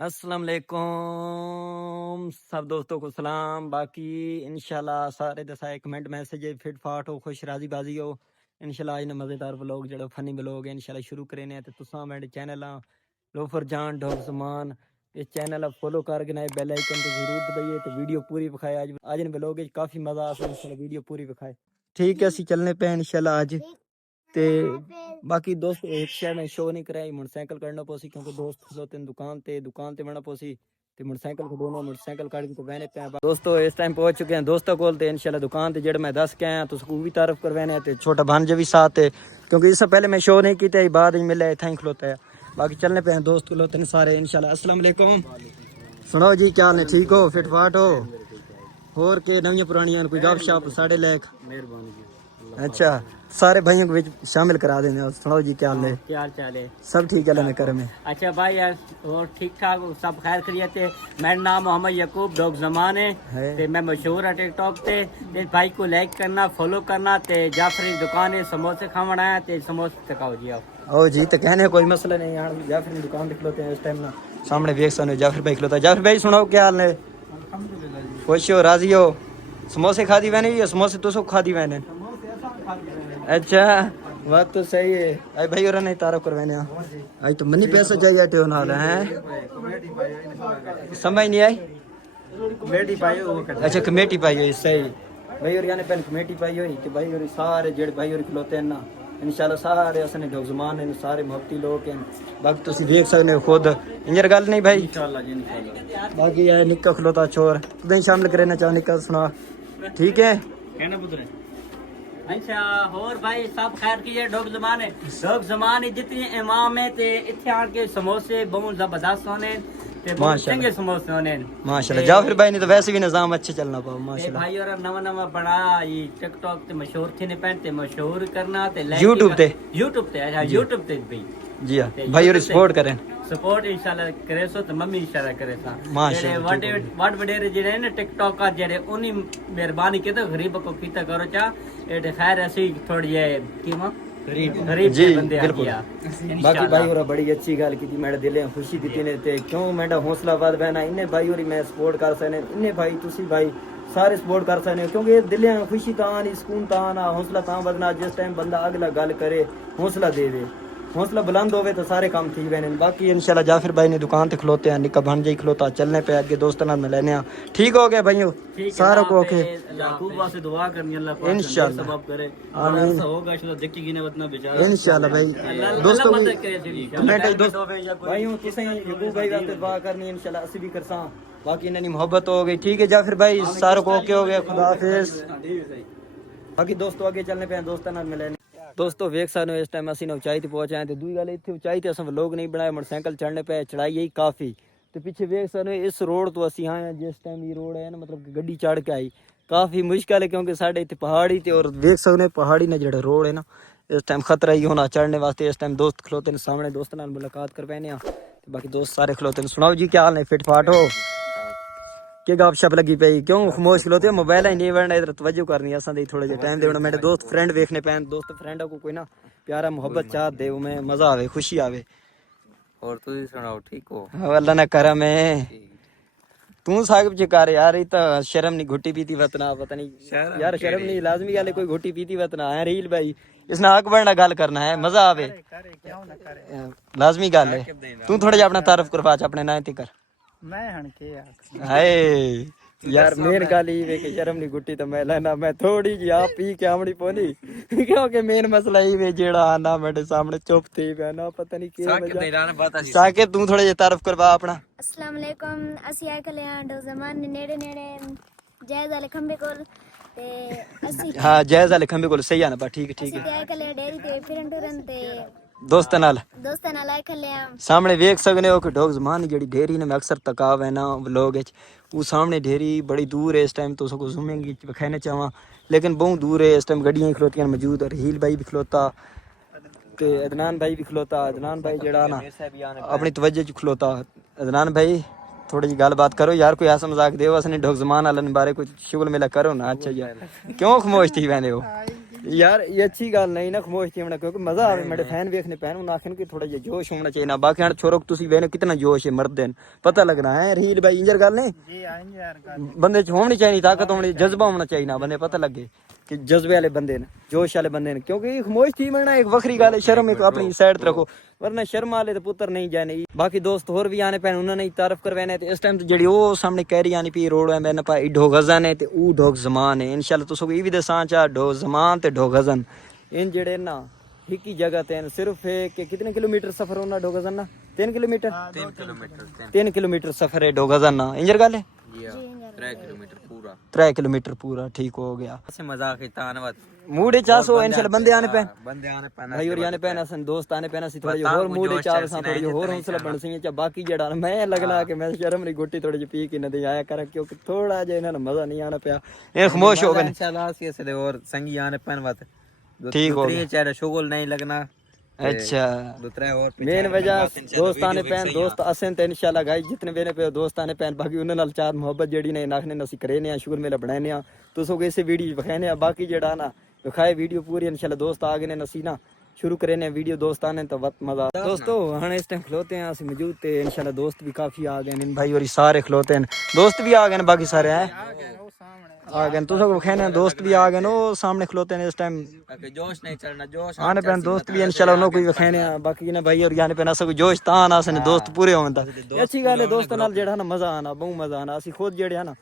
अस्सलाम वालेकुम सब दोस्तों को सलाम। बाकी इंशाल्लाह सारे दसाए कमेंट मैसेज फिट फाट हो खुश राजी बाजी हो। इंशाल्लाह आज मज़ेदार व्लॉग जो फनी व्लॉग है इंशाल्लाह शुरू करें तो तुसा मेरे चैनल लोफर जान डॉग समान इस चैनल फॉलो करके ना बेल आइकन तो जरूर दबाइए तो वीडियो पूरी विखाए। आज इन व्लॉग काफ़ी मज़ा आता है इंशाल्लाह वीडियो पूरी विखाए। ठीक है असी चलने पे इंशाल्लाह आज ते बाकी दोस्त एक शहर में शो नहीं कराई मोटरसाइकिल करना पोसी क्योंकि दोस्त खलोते दुकान ते बना पोसी ते मोटरसाइकिल को दोनों मोटरसाइकिल काट के तो बहने पे दोस्तों इस टाइम पहुंच चुके हैं दोस्तों को इंशाल्लाह दुकान ते जेड़ मैं दस के आया तो उसको भी तारफ करवाने ते छोटा भांजा भी साथ है क्योंकि इससे पहले मैं शो नहीं किया बाद में मिले था खलोता है। बाकी चलने पे हैं दोस्त खलोते सारे इंशाल्लाह। अस्सलाम वालेकुम सुनाओ जी क्या हाल है ठीक हो फिट फाट हो होर के नवी पुरानियां कोई गप शप साढ़े लेख मेहरबानी। अच्छा सारे भाइयों को शामिल करा देने सुनाओ जी क्या हाल है क्या हाल चाल है सब ठीक है अल्लाह कर में। अच्छा भाई यार और ठीक ठाक सब खैर खैरियत है। मेरा नाम मोहम्मद यकूब डॉग जमान है ते मैं मशहूर है टिकटॉक ते भाई को लाइक करना फॉलो करना ते जाफरी दुकान है समोसे खावन आया ते समोसे तकाओ जी आओ ओ जी तो कहने कोई मसला नहीं यार जाफर की दुकान दिख लोते हैं इस टाइम ना सामने देख सकते जाफर भाई खलोता है। जाफर भाई सुनाओ क्या हाल है खुश हो राजी हो समोसे खादी मैंने या समोसे तो खादी मैंने। अच्छा बात तो सही है आई भाई और नहीं तारफ करवाने आज तो मनी पैसा चाहिए थे नाल है समझ नहीं आई कमेटी पाई अच्छा कमेटी पाई हुई सही भाई और यानी पहले कमेटी पाई हुई कि भाई और सारे जेड़ भाई और खलोते हैं ना इंशाल्लाह सारे असने डॉग ज़मान ने सारे मोहब्बती लोग हैं। बाकी तुम देख सकते हो खुद इंजर गल नहीं भाई इंशाल्लाह जी इंशाल्लाह। बाकी है निक्का खलोता चोर तुम शामिल करना चाह निक्का सुना ठीक है कहना पुत्र अच्छा और भाई सब खैर की डॉग जमान है जितनी इमाम है ते इत्थे आन के समोसे बहुत जबरदस्त होने ते बहुत चंगे समोसे होने माशाल्लाह। जाफर भाई ने तो वैसे भी निजाम अच्छे चलना पाओ माशाल्लाह भाई और नवा नवा बना ये टिकटॉक ते मशहूर थे ने पहनते मशहूर करना ते यूट्यूब ते अच्छा यूट्यूब ते भाई जी हां भाई और सपोर्ट करें सपोर्ट इंशाल्लाह करे सो तो मम्मी इंशाल्लाह करे सा माशाल्लाह वड वडेरे जेडे ने टिकटॉक का जेडे उनी मेहरबानी के तो गरीब को कीता करो चा ए खैर ऐसी थोड़ी है कीमा गरीब जी बिल्कुल। बाकी भाई और बड़ी अच्छी गल की मेरे दिले खुशी दी ने ते क्यों मेरा हौसला वाद बहना इन्हें भाई और मैं सपोर्ट कर सकने इन्हें भाई तुसी भाई सारे सपोर्ट कर सकने क्योंकि दिले खुशी तां सुकून तां हौसला तां बदना जिस टाइम बंदा अगला गल करे हौसला देवे हौसला बुलंद होवे तो सारे काम ठीक बने। बाकी इंशाल्लाह जाफिर भाई ने दुकान ते खलोते हैं निक्का भांजा ही खलोता चलने पे आगे दोस्तों नाल मिलने ठीक हो गया भाइयों सारा को ओके याकूब वास्ते दुआ करनी अल्लाह पाक इंशाल्लाह सबब करे आमीन होगा इंशाल्लाह देखी गिने वतना बेचारा इंशाल्लाह भाई दोस्तों कमेंट दोस्त भाइयों तुसें याकूब भाई वास्ते दुआ करनी इंशाल्लाह असि भी करसा। बाकी इन्हां दी मोहब्बत हो गई ठीक है जाफिर भाई सारा को ओके हो गया खुदा हाफिज। बाकी दोस्तों आगे चलने पे दोस्तों नाल मिलने दोस्तों वेख सकते हो इस टाइम असं ऊंचाई पहुंचे हैं तो दूई गल इतनी ऊंचाई असं व्लॉग नहीं बनाया मोटरसाइकिल चढ़ने पे चढ़ाई यही काफ़ी तो पीछे वेख सकते हो इस रोड तो असी आए हैं जिस टाइम ये रोड है ना मतलब कि गड्डी चढ़ के आई काफ़ी मुश्किल है क्योंकि साढ़े इतने पहाड़ी थे और देख सकते हो पहाड़ी ने जो रोड है ना इस टाइम खतरा ही होना चढ़ने वास्ते इस टाइम दोस्त खलोते हैं सामने दोस्तों नाल मुलाकात करवाने बाकी दोस्त सारे खलोते हैं। सुनाओ जी क्या हाल है फिट फाट हो के गप शप लगी पई क्यों खामोश खलोते मोबाइल ही नहीं बनना इधर तवज्जो करनी असा थोड़ा जिहा टाइम देना मेरे दोस्त फ्रेंड देखने पैन दोस्त फ्रेंड को कोई ना प्यारा मोहब्बत चाह दे में मजा आवे खुशी आवे। और तू सुनाओ ठीक हो अल्लाह ना करम है तू साहिब जी कर यार ये तो शर्म नहीं घुट्टी पीती वतना पता नहीं यार शर्म नहीं लाजमी गल कोई घुट्टी पीती वतना है रील भाई इसने आग बढ़ना गल करना है मजा आवे लाजमी गल है तू थोड़ा जिहा अपना तारफ करवा अपने नाम ते कर मैं हण के हाय यार मेन गल ये कि शर्म नहीं गुट्टी तो मैं लेना मैं थोड़ी जी आप पी के आमड़ी पोनी क्योंकि मेन मसला ये जेड़ा आना मेरे सामने चुप थी ना पता नहीं के साके तू थोड़ा जे तारफ करवा अपना। अस्सलाम वालेकुम असि आए कले डॉग ज़मान नेड़े नेड़े जायज़ वाले खंबे कोल ते असि हां जायज़ वाले खंबे कोल सही है ना ठीक है असि आए कले डेरी ते फिरन टुरन ते दोस्तां नाल आए कले सामने देख सकने हो कि डॉग ज़मान जेडी डेरी ने मैं अक्सर तकाव है ना व्लॉग विच वो सामने डेरी बड़ी दूर है इस टाइम तो उसको जूमिंग दिखाने चाहवा लेकिन बहुत दूर है इस टाइम गड्डियां खलोतियां मौजूद और हील भाई भी खलोता ते अदनान भाई भी खलोता अदनान भाई जेड़ा ना अपनी तवज्जो च खलोता अदनान भाई थोड़ी जी गल बात करो यार कोई ऐसा मजाक दे असने डॉग ज़मान वाले बारे कुछ शुगल मिला करो ना। अच्छा यार क्यों खामोश थी वैंदे हो यार ये अच्छी गल नहीं ना खमोश थी क्योंकि मजा आवे मेरे फैन वेखने पैन उन्हें आखिर कि थोड़ा जिहा जोश होना चाहिए ना बाकी हां छोरो तुसी वेने कितना जोश है मर्द देन पता लगना है रील भाई इंजर गल नहीं जी यार बंदे च होनी चाहिए ताकत होनी जज्बा होना चाहिए ना बंदे पता लगे कि जज्बे वाले बंदे ने जोश वाले बंदे ने क्योंकि खमोश थी मैं एक वखरी गल है शर्म एक अपनी साइड ते रखो वरना शर्म वाले तो पुत्र नहीं जाने बाकी दोस्त होर भी आने पैन उन्होंने तारफ करवाने ते इस टाइम ते जेडी ओ सामने कैरी आनी पी रोड है मैंने पा ढो गजन है ते ऊ ढो जमान है इंशाल्लाह तुसो ये भी दसां चा ढो जमान ते ढो गजन इन जेड़े ना एक ही जगह ते सिर्फ के कितने किलोमीटर सफर होना ढो गजन ना 3 किलोमीटर 3 किलोमीटर सफर है ढो गजन ना इंजर गल है 3 किलोमीटर पूरा ठीक हो गया से मजाक तानवत मूडे चासो इंशाल्लाह बंदे आने पैन भाई और आने पैन असन दोस्त आने पैन असि थोड़ी और मूडे चाव सा थोड़ी और हौसला बन सही चा बाकी जड़ा मैं लगना कि मैं शर्म नहीं गोटी थोड़ी जी पी के न दे आया कर क्योंकि थोड़ा जे इन्हां मजा नहीं आना पिया ये खामोश हो गए इंशाल्लाह से इसलिए और संगी आने पैनवत ठीक हो गया चेहरा शुगल नहीं लगना अच्छा दूसरा और मेन वजह दोस्त आने पैन दोस्त असन ते इंशाल्लाह गाइस जितने वेने पे दोस्त आने पैन बाकी उन्हां नाल चार मोहब्बत जेडी ने नाखने नसी करे ने शुगर मेला बनाने आ तुसो के इसे वीडियो दिखाने बाकी जेड़ा ना दिखाए वीडियो पूरी इंशाल्लाह दोस्त आ गए ने नसी ना शुरू करे ने वीडियो दोस्त आने तो वक्त मजा दोस्तों हम इस टाइम खलोते हैं असि मौजूद थे इंशाल्लाह दोस्त भी काफी आ गए इन भाई और सारे खलोते हैं दोस्त भी आ गए बाकी सारे हैं आ गए तुसो को कहने दोस्त भी आ गए नो सामने खलोते हैं इस टाइम जोश नहीं चढ़ना जोश आने पैन दोस्त भी इंशाल्लाह उन्हों कोई कहने बाकी ने भाई और जाने पैन असो जोश तान आसने दोस्त पूरे होंदा अच्छी गल है दोस्तों नाल जेड़ा ना मजा आना बहु मजा आना असि खुद जेड़े है ना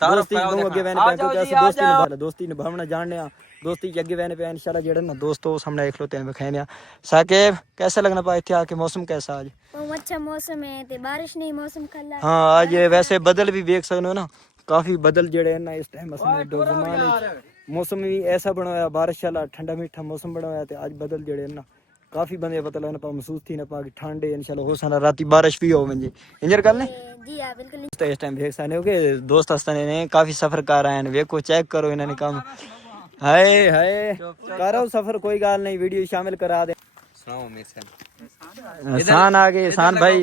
दोस्ती बहु अगे वैने पैन क्योंकि असि दोस्ती निभावना जानने आ दोस्ती जगे वैने पे इंशाल्लाह जेड़ा ना दोस्तों सामने देख लोते हैं कहने साकिब कैसा लगना पा इत्थे आके मौसम कैसा आज बहुत अच्छा मौसम है ते बारिश नहीं मौसम खला हां आज वैसे बदल भी देख सकते हो ना काफी बदल जेड़े ना इस टाइम असली दो जमाने मौसम भी ऐसा बनाया बारिश वाला ठंडा मीठा मौसम बनाया ते आज बदल जेड़े ना काफी बंदे पता लगना पा महसूस थी ना पा कि ठंड है इंशाल्लाह हो सारा राती बारिश भी हो वंजे इंजर कर ले जी हां बिल्कुल तो इस टाइम देख सकते हो कि दोस्त हस्तने ने काफी सफर कर आए हैं देखो चेक करो इन्होंने काम हाय हाय करो सफर कोई गाल नहीं वीडियो शामिल करा दे सुनाओ मिशन एहसान आ गए एहसान भाई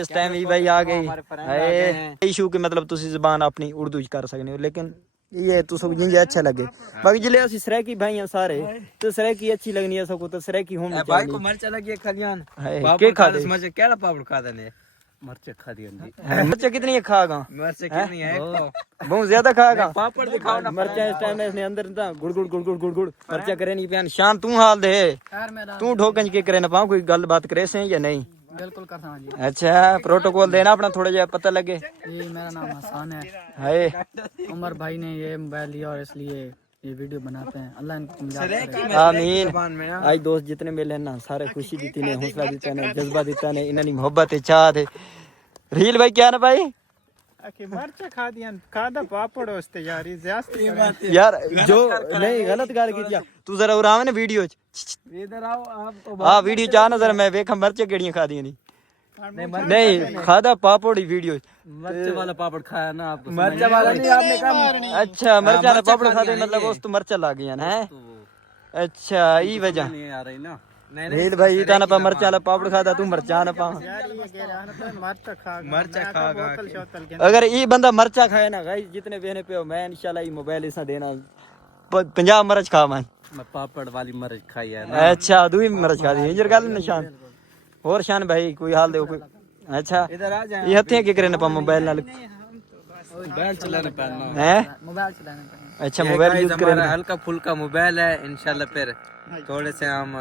इस टाइम ही भाई आ गई इशू के मतलब तुसी जुबान अपनी उर्दू च कर सकने हो लेकिन ये तुसो जिंजे अच्छा लगे बाकी जिले असि सराकी भाई हैं सारे तो सराकी अच्छी लगनी है सबको तो सराकी होनी चाहिए भाई को मरचा लगी खलियान के खा दे मरचा केला पापड़ खा देने मरचा खा दिया जी मरचा कितनी खागा मरचा कितनी है बहुत ज्यादा खागा पापड़ दिखाओ ना मरचा इस टाइम इसने अंदर ना गुड़ गुड़ गुड़ गुड़ गुड़ गुड़ मरचा करे नहीं प्यान शान तू हाल दे तू ठोकंज के करे ना पाऊं कोई गल बात करे से या नहीं बिल्कुल करता हूं जी अच्छा प्रोटोकॉल देना अपना थोड़ा जिहा पता लगे जी मेरा नाम हसन है हाय उमर भाई ने ये मोबाइल लिया और इसलिए ये वीडियो बनाते हैं अल्लाह इनको मिलाद करे आमीन आज दोस्त जितने मिले ना सारे खुशी दी ने हौसला देता ने जज्बा देता ने इन्हां दी मोहब्बत है चाह है रील भाई क्या ना भाई आखिर मरचा खा दिया खादा पापड़ होस्ते यार ये ज्यादा यार जो नहीं गलत गल की तू जरा उरावे ना वीडियो इधर आओ आपको हां वीडियो चाह ना जरा मैं देखा मरचा केड़ियां खा दी नहीं खादा पापड़ ही वीडियो मरचे वाला पापड़ खाया ना आपको मरचा वाला नहीं आपने कहा अच्छा मरचा वाला पापड़ खाते मतलब उस तो मरचा लाग गया ना अच्छा ई वजह नहीं आ रही ना रील भाई इतना ना पा मरचा वाला पापड़ खाता तू मरचा ना पा अगर ये बंदा मरचा खाए ना गाइस जितने बहने पे हो मैं इंशाल्लाह ये मोबाइल इसा देना 50 मरच खा मैं पापड़ वाली मरच खाई है ना अच्छा दूई मरच खा दी इंजर गल निशान और शान भाई कोई हाल दे कोई अच्छा इधर आ जा ये हथे के करे ना पा मोबाइल नाल मोबाइल चलाने पड़ना हैं मोबाइल चलाने पर अच्छा मोबाइल यूज करे हमारा हल्का फुल्का मोबाइल है इंशाल्लाह फिर थोड़े से हम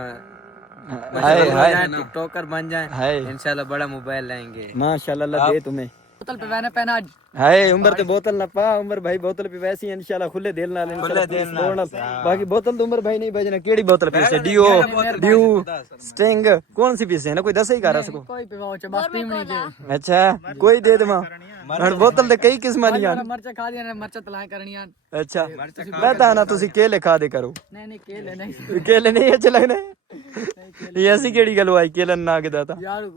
हाय हाय टिकटॉकर बन जाएं हाय इंशाल्लाह बड़ा मोबाइल लाएंगे माशाल्लाह अल्लाह दे तुम्हें बोतल पे मैंने पहना आज हाय उमर ते बोतल ना पा उमर भाई बोतल पे वैसी इंशाल्लाह खुले दिल नाल इंशाल्लाह बाकी बोतल तो उमर भाई नहीं बजना केड़ी बोतल पीसे डीओ ड्यू स्टिंग कौन सी पीसे ना कोई दस ही कर सको कोई पिवाओ च बस पीमणी के अच्छा कोई दे दमा हण बोतल ते कई किस्मां दी आन मरचा खा दिया ने मरचा तलाए करनी आन अच्छा मैं ता ना तुसी केले खा दे करो नहीं केले नहीं केले नहीं अच्छे लगने ये ऐसी केड़ी गल आई केलन ना के दाता यार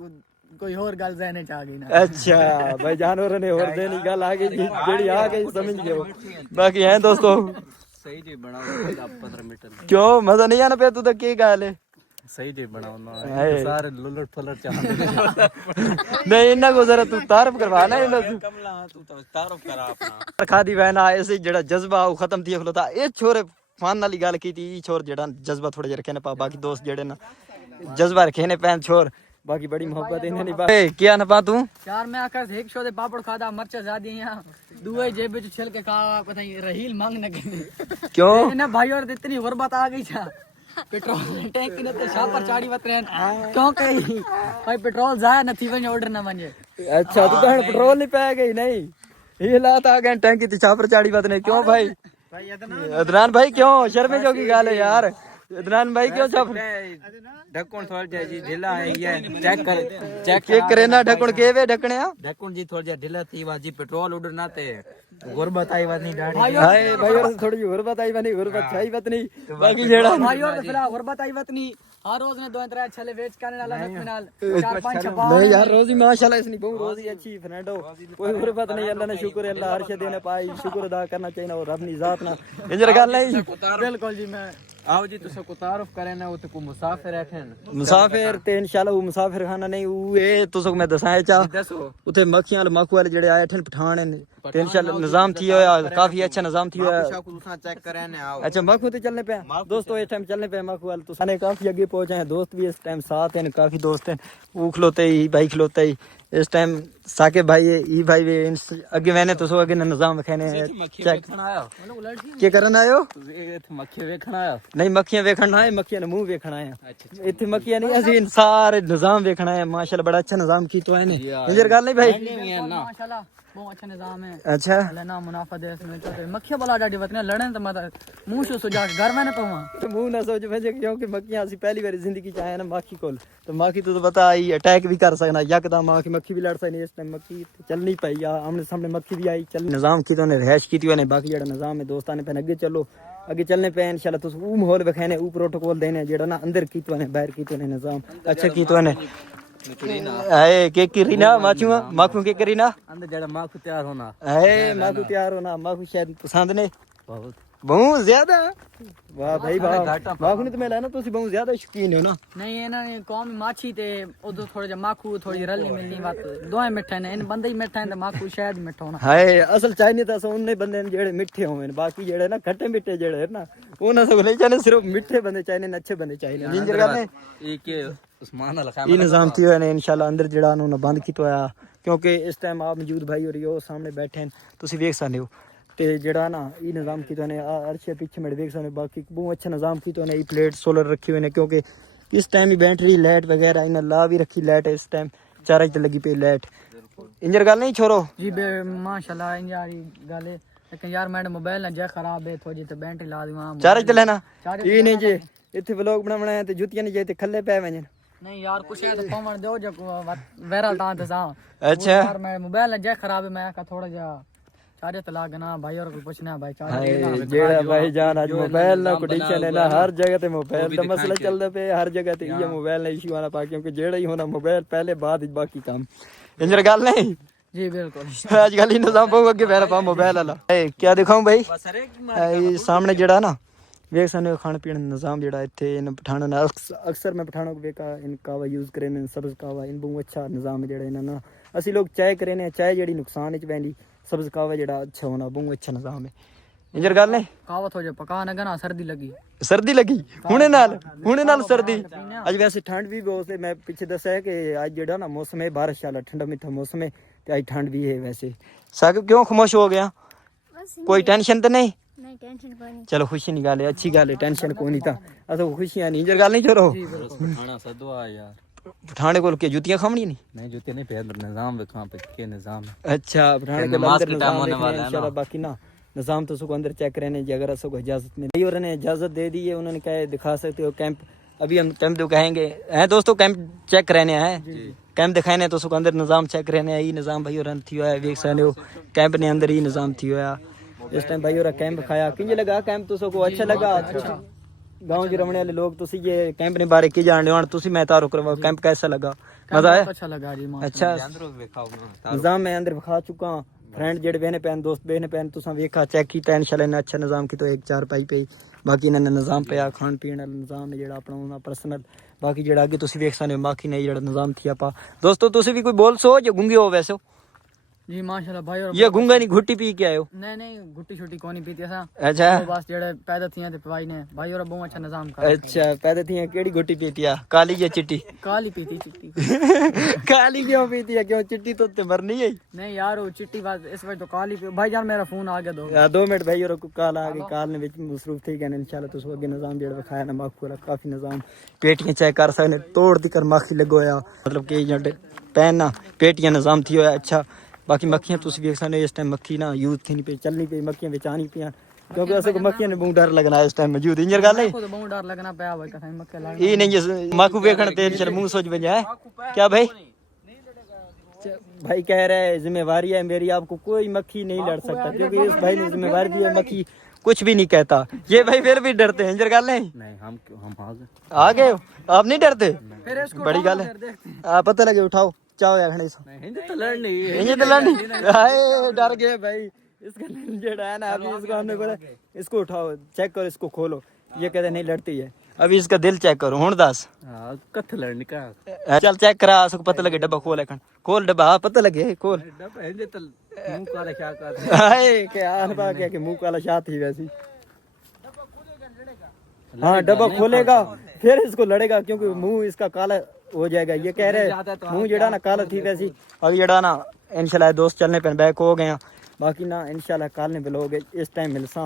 कोई और गल जहने च आ गई ना अच्छा भाई जानवर ने और देनी गल आ गई जेड़ी आ गई समझ गए बाकी हैं दोस्तों सही जी बनाओ आप 15 मिनट क्यों मजा नहीं आना पे तू तो की गल है सही जी बनाओ ना सारे लुलट फलट चाहते नहीं इन्ना को जरा तू तारीफ करवा ना इन्ना कमला तू तो तारीफ करा अपना खादी वैना ऐसे जेड़ा जज्बा वो खत्म थी खलोता ए छोरे ਫਨ ਵਾਲੀ ਗੱਲ ਕੀਤੀ ਛੋਰ ਜਿਹੜਾ ਜਜ਼ਬਾ ਥੋੜਾ ਜਿਹਾ ਰੱਖਿਆ ਨੇ ਪਾ ਬਾਕੀ ਦੋਸਤ ਜਿਹੜੇ ਨਾ ਜਜ਼ਬਾ ਰੱਖੇ ਨੇ ਪੈਨ ਛੋਰ बाकी बड़ी मोहब्बत इन्हें नहीं क्या नपा तू यार मैं आकर एक शो दे पापड़ खाता मरचा ज्यादा यहाँ दुए जेब में छिल के खा पता नहीं रहील मांग न के क्यों ना भाई और इतनी गुर्बत आ गई था पेट्रोल टैंक ने तो शाह पर चाड़ी बत रहे क्यों कही भाई पेट्रोल जाया न थी वने ऑर्डर न बने अच्छा तू कहां पेट्रोल नहीं पै गई नहीं ये लात आ गए टैंकी ते छापर चाड़ी बत ने क्यों भाई अदनान भाई क्यों शर्मे जो की गाल है यार अदनान भाई क्यों छापर ढक्कन थोड़ा जा जी ढीला है ये चेक करे ना ढक्कन के वे ढकने ढक्कन जी थोड़ा जा ढीला थी बाजी पेट्रोल उड़र ना ते गुरबत आई बात नहीं डाड़ी हाय भाई और थोड़ी गुरबत आई बनी गुरबत छाई बत नहीं बाकी जेड़ा भाई और फिलहाल गुरबत आई बत नहीं हर रोज ने 2-3 छले बेच करने वाला नाल 4-5 छपा नहीं यार रोजी माशाल्लाह इसनी बहुत रोजी अच्छी फर्नांडो कोई गुरबत नहीं अल्लाह ने शुक्र है अल्लाह हर शे देने पाई शुक्र अदा करना चाहिए और रब नी जात ना इंजर गल नहीं बिल्कुल जी मैं आओ जी तुसे को तारुफ करे ना वो तो को मुसाफिर है मुसाफिर ते इंशाल्लाह वो मुसाफिर खाना नहीं वो ए तुसो मैं दसाए चा उथे मक्खियां वाले मक्खू वाले जेड़े आए ठन पठान ने ते इंशाल्लाह निजाम थी होया काफी अच्छा निजाम थी होया चेक करे ने आओ अच्छा मक्खू ते चलने पे दोस्तों इस टाइम चलने पे मक्खू वाले तुसाने काफी आगे पहुंचे हैं दोस्त भी इस टाइम साथ हैं काफी दोस्त हैं वो खलोते ही भाई खलोते ही इस टाइम साके भाई ई भाई भी अगे मैंने तुसो अगे निजाम खाने चेक के करन आयो मक्खी वेखण आया नहीं मक्खियां वेखण आए मक्खियां ने मुंह वेखण आए इत्थे मक्खियां नहीं असि सारे निजाम वेखण आए माशाल्लाह बड़ा अच्छा निजाम की तो है ने इंजर गल नहीं भाई माशाल्लाह बहुत अच्छा निजाम है अच्छा अल्लाह ना मुनाफा दे इसमें तो मक्खियां बला डाडी वतने लड़न तो मत मुंह से सुजा घर में न पवा तो मुंह ना सोच भेजे क्योंकि मक्खियां असि पहली बार जिंदगी च आए ना मक्खी कोल तो मक्खी तो पता आई अटैक भी कर सकना यकदम आके मक्खी भी लड़ सकनी इस टाइम मक्खी चल नहीं पाई या आमने सामने मक्खी भी आई चल निजाम की तो ने रहश की थी ने बाकी जेड़ा निजाम है दोस्तां ने पे अगे चलो आगे चलने पे इंशाल्लाह तुस वो माहौल दिखाने वो प्रोटोकॉल देने जेड़ा ना अंदर की तो ने बाहर की तो ने निजाम अच्छा की तो ने आए के करीना माचुआ माखू के करीना अंदर जेड़ा माखू तैयार होना आए माखू तैयार होना माखू शायद पसंद ने बहुत बहुत ज्यादा वाह भाई वाह माखू ने तो मैं लेना तुसी बहुत ज्यादा शौकीन हो ना नहीं है ना कौम माछी ते उदो थोड़ा जा माखू थोड़ी रलनी मिलनी बात दोए मिठे ने इन बंदे ही मिठा है ते माखू शायद मिठा होना हाय असल चाइनी तो उन्ने बंदे ने जेड़े मिठे होवे बाकी जेड़े ना खट्टे मिठे जेड़े है ना उन्हां से ले जाने सिर्फ मिठे बंदे चाहिए अच्छे बंदे चाहिए जिंजर करने एक उस्मान अल ये निजाम थी है इंशाल्लाह अंदर जेड़ा उन्होंने बंद की तो आया क्योंकि इस टाइम आप मौजूद भाई और यो सामने बैठे हैं तुसी देख सकते हो ते जेड़ा ना ये निजाम की तो ने अर्शे पीछे मेरे देख सकते बाकी बहुत अच्छा निजाम की तो ने प्लेट सोलर रखी हुई ने क्योंकि इस टाइम ही बैटरी लाइट वगैरह इन्हें ला भी रखी लाइट इस टाइम चार्ज ते लगी पे लाइट इंजर गल नहीं छोरो जी माशाल्लाह इंजारी गल है लेकिन यार मेरा मोबाइल ना जे खराब है थोड़ी तो बैटरी ला दूंगा चार्ज ते लेना ये नहीं जे इथे व्लॉग बनावना है ते जुतियां नहीं जे ते खल्ले पे वजन नहीं यार कुछ है तो कमेंट दो जो वायरल ता सा अच्छा यार मेरा मोबाइल ना जे खराब है मैं का थोड़ा जा चार्ज तो लागना भाई और को पूछना भाई चार्ज जेड़ा भाई जान आज मोबाइल ना कंडीशन है ना हर जगह ते मोबाइल दा मसला चलदा पे हर जगह ते ये मोबाइल ना इशू आना पा क्योंकि जेड़ा ही होना मोबाइल पहले बाद बाकी काम इंजर गल नहीं जी बिल्कुल आजकल ही निजाम बहुत आगे पहले पा मोबाइल वाला क्या दिखाऊं भाई सामने जेड़ा ना वेख सने खाने पीने निजाम जेड़ा इथे इन पठाना ना अक्सर मैं पठानों को वेखा इन कावा यूज करे ने सब्ज कावा इन बहुत अच्छा निजाम है जेड़ा इना ना असि लोग चाय करे ने चाय जेड़ी नुकसान विच पैंदी सब्ज कावा जेड़ा अच्छा होना बहुत अच्छा निजाम है इंजर गल ने कावा थोड़ा पका ना गना सर्दी लगी हुने नाल सर्दी आज वैसे ठंड भी बहुत है मैं पीछे दसा है कि आज जेड़ा ना मौसम है बारिश वाला ठंडा मीठा मौसम है ते आज ठंड भी है वैसे साकिब क्यों खामोश हो गया कोई टेंशन तो नहीं टेंशन कोई नहीं चलो खुशी नहीं गल है अच्छी गल है टेंशन कोई नहीं था अस खुशियां नहीं इंजर गल नहीं छोरो खाना सदो आ यार पठाने को के जुतियां खावनी नहीं जुतियां नहीं पे निजाम वे कहां पे के निजाम है अच्छा पठाने के अंदर निजाम होने वाला है इंशाल्लाह बाकी ना निजाम तो उसको अंदर चेक करने की अगर उसको इजाजत नहीं और ने इजाजत दे दी है उन्होंने कहा दिखा सकते हो कैंप अभी हम कैंप दिखाएंगे हैं दोस्तों कैंप चेक कराने हैं कैंप दिखाने तो उसको अंदर निजाम चेक कराने है ये निजाम भाई और थी हुआ है देख सकते हो कैंप ने अंदर ही निजाम थी हुआ इस टाइम भाई और कैंप खाया किंज लगा कैंप तो सबको अच्छा लगा गांव के रमने वाले लोग तुसी ये कैंप ने बारे की जान हो तुसी मैं तारो करवा कैंप कैसा लगा मजा आया अच्छा लगा जी अच्छा निजाम मैं अंदर खा चुका फ्रेंड जेडे बहने पैन दोस्त बहने पैन तुसा वेखा चेक कीता इंशाल्लाह इन्ना अच्छा निजाम की तो एक चार पाई पे बाकी इन्होंने निजाम पे खान पीने वाला निजाम है जेड़ा अपना पर्सनल बाकी जेड़ा अगे तुसी वेख सकते हो बाकी ने जेड़ा निजाम थी आपा दोस्तों तुसी भी कोई बोल सो जो गुंगे हो वैसे जी माशाल्लाह भाई। और ये गुंगा नहीं घुट्टी पी के आयो? नहीं नहीं गुट्टी छुट्टी कोनी पीती असा। अच्छा तो बस जेड़े पैदा थियां ते भाई ने भाई और बहुत अच्छा निजाम कर। अच्छा पैदा थी केड़ी घुट्टी पीती है, काली या चिट्टी? काली पीती चिट्टी। काली क्यों पीती है, क्यों चिट्टी तो ते मरनी है। नहीं यार वो चिट्टी बात इस वजह तो काली भाई जान मेरा फोन आ गया दो। 2 मिनट भाई और को कॉल आ गई, कॉल ने विच मसरूफ थी गए इंशाल्लाह। तो अगे निजाम जेड़ा खाया ना माखू वाला काफी निजाम पेटियां चेक कर सकने तोड़ दी कर माखी लगोया, मतलब कि जट पैन ना पेटियां निजाम थी होया। अच्छा बाकी मक्खियां तुम वेख सकते इस टाइम मक्खी ना यूज थी नहीं पे चलनी पे मक्खियां विच आनी पियां क्योंकि अस को मक्खियां ने बहुत डर लगना इस टाइम मौजूद इंजर गल है। तो बहुत डर लगना पाया भाई कसम मक्के लड़। ये नहीं माकू वेखण ते चल मुंह सोच बजा है क्या भाई? भाई कह रहे हैं जिम्मेवारी है मेरी, आपको कोई मक्खी नहीं लड़ सकता क्योंकि इस भाई ने जिम्मेवारी दी है। मक्खी कुछ भी नहीं कहता, ये भाई फिर भी डरते हैं। इंजर गल नहीं हम आ गए हो आप, नहीं डरते? फिर इसको बड़ी गल है पता लगे उठाओ चाहो या खड़े तो लड़नी इंजर तो लड़नी। हाय डर गए भाई, इसका जेड़ा है ना अभी इसका हमने बोला इसको उठाओ चेक करो इसको खोलो, ये कहते नहीं लड़ती है। अभी इसका दिल चेक करो हुन दस कथ लड़नी का चल चेक करा उसको पता लगे डब्बा खोल एखन खोल डब्बा पता लगे खोल। तो मुंह काला क्या कर हाय क्या हाल क्या कि मुंह काला शाह थी वैसी। हाँ डब्बा खोलेगा फिर इसको लड़ेगा क्योंकि मुंह इसका काला हो जाएगा। ये कह रहे मुंह जेड़ा ना काला थी वैसी। और जेड़ा ना इंशाल्लाह दोस्त चलने पे बैक हो गए बाकी ना इंशाल्लाह कल ने ब्लॉग इस टाइम मिलसा।